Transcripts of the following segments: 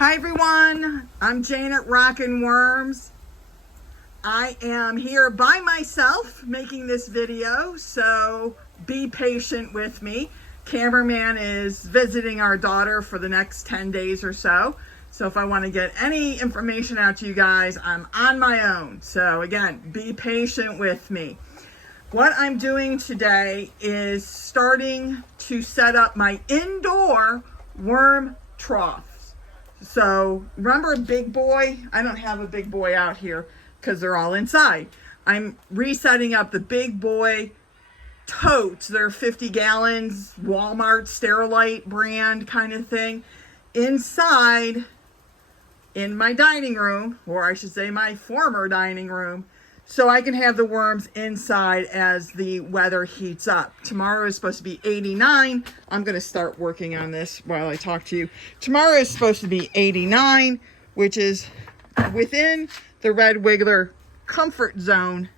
Hi everyone, I'm Jane at RockinWorms. I am here by myself making this video, so be patient with me. Cameraman is visiting our daughter for the next 10 days or so. So if I want to get any information out to you guys, I'm on my own. So again, be patient with me. What I'm doing today is starting to set up my indoor worm troughs. So remember a big boy? I don't have a big boy out here because they're all inside. I'm resetting up the big boy totes. They're 50 gallons, Walmart Sterilite brand kind of thing, inside in my dining room, or I should say my former dining room, so I can have the worms inside as the weather heats up. Tomorrow is supposed to be 89. I'm going to start working on this while I talk to you. Tomorrow is supposed to be 89, which is within the red wiggler comfort zone,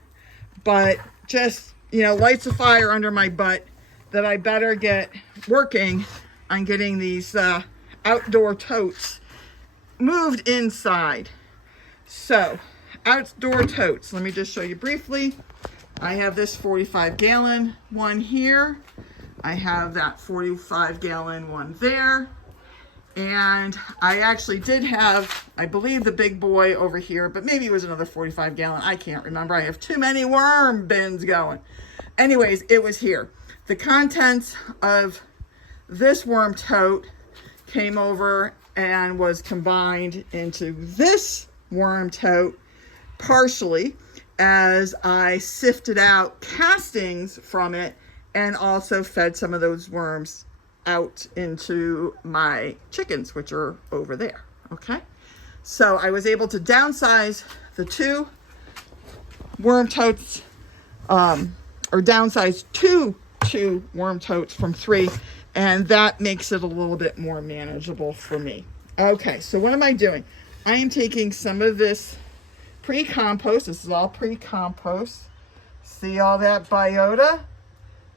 but just, you know, lights a fire under my butt that I better get working on getting these outdoor totes moved inside. So outdoor totes, let me just show you briefly. I have this 45 gallon one here. I have that 45 gallon one there. And I actually did have, I believe, the big boy over here, but maybe it was another 45 gallon. I can't remember. I have too many worm bins going. Anyways, it was here. The contents of this worm tote came over and was combined into this worm tote partially, as I sifted out castings from it and also fed some of those worms out into my chickens, which are over there. Okay, so I was able to downsize the two worm totes, or downsize two worm totes from 3, and that makes it a little bit more manageable for me. Okay, so what am I doing? I am taking some of this pre-compost. This is all pre-compost. See all that biota?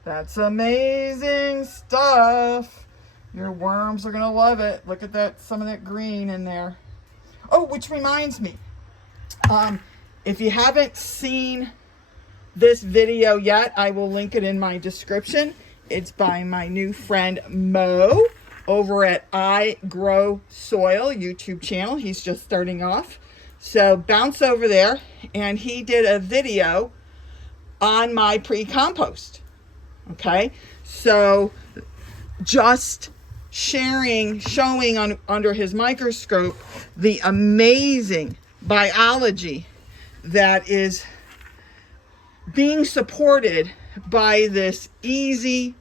That's amazing stuff. Your worms are gonna love it. Look at that, some of that green in there. Oh, which reminds me, if you haven't seen this video yet, I will link it in my description. It's by my new friend Mo over at IgroSoil YouTube channel. He's just starting off. So bounce over there, and he did a video on my pre-compost. Okay, so just showing under his microscope the amazing biology that is being supported by this easy,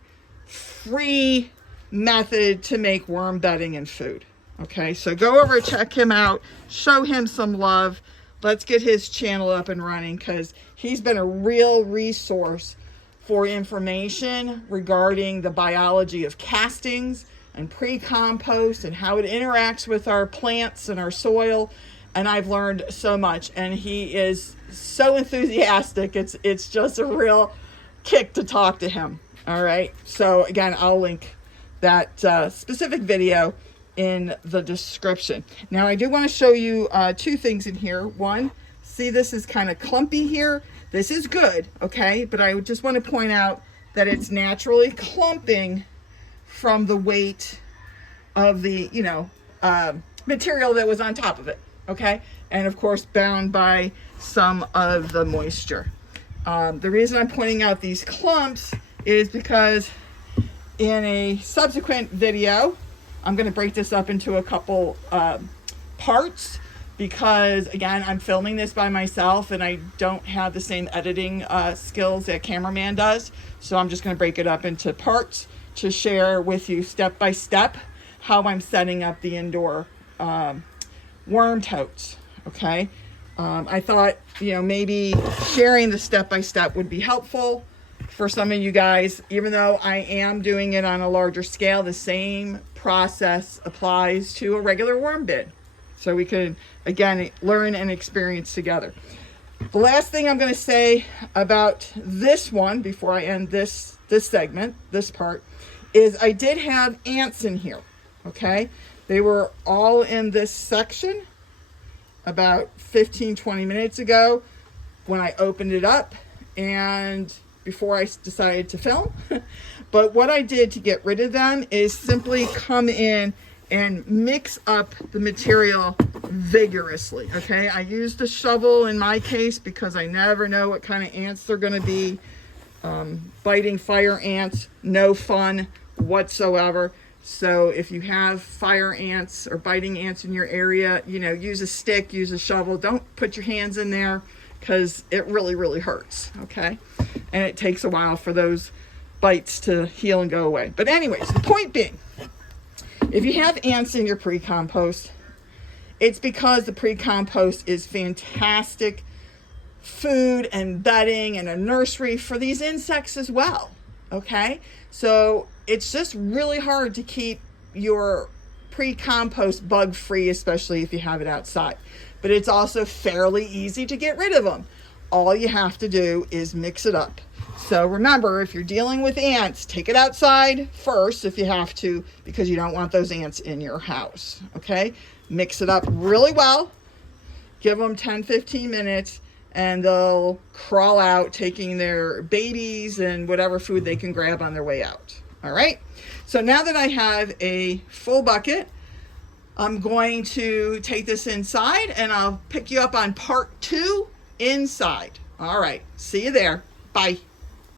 free method to make worm bedding and food. Okay, so go over, check him out, show him some love. Let's get his channel up and running, because he's been a real resource for information regarding the biology of castings and pre-compost and how it interacts with our plants and our soil. And I've learned so much, and he is so enthusiastic. It's just a real kick to talk to him. All right, so again, I'll link that specific video in the description. Now I do want to show you 2 things in here. One, see, this is kind of clumpy here. This is good, okay, but I just want to point out that it's naturally clumping from the weight of the, you know, material that was on top of it, okay, and of course bound by some of the moisture. The reason I'm pointing out these clumps is because in a subsequent video, I'm going to break this up into a couple parts, because again, I'm filming this by myself and I don't have the same editing skills that cameraman does. So I'm just going to break it up into parts to share with you step by step how I'm setting up the indoor worm totes. Okay. I thought, you know, maybe sharing the step by step would be helpful for some of you guys. Even though I am doing it on a larger scale, the same process applies to a regular worm bin. So we could, again, learn and experience together. The last thing I'm going to say about this one before I end this segment, this part, is I did have ants in here. Okay, They were all in this section about 15-20 minutes ago when I opened it up and before I decided to film. But what I did to get rid of them is simply come in and mix up the material vigorously. Okay, I used a shovel in my case because I never know what kind of ants they're going to be. Biting fire ants, no fun whatsoever. So if you have fire ants or biting ants in your area, you know, use a stick, use a shovel. Don't put your hands in there because it really hurts. Okay, and it takes a while for those bites to heal and go away. But anyways, the point being, if you have ants in your pre-compost, it's because the pre-compost is fantastic food and bedding and a nursery for these insects as well. Okay, so it's just really hard to keep your pre-compost bug free, especially if you have it outside. But it's also fairly easy to get rid of them. All you have to do is mix it up. So remember, if you're dealing with ants, take it outside first if you have to, because you don't want those ants in your house. Okay, mix it up really well, give them 10-15 minutes, and they'll crawl out taking their babies and whatever food they can grab on their way out. All right, so now that I have a full bucket, I'm going to take this inside and I'll pick you up on part 2 inside. All right, see you there. Bye.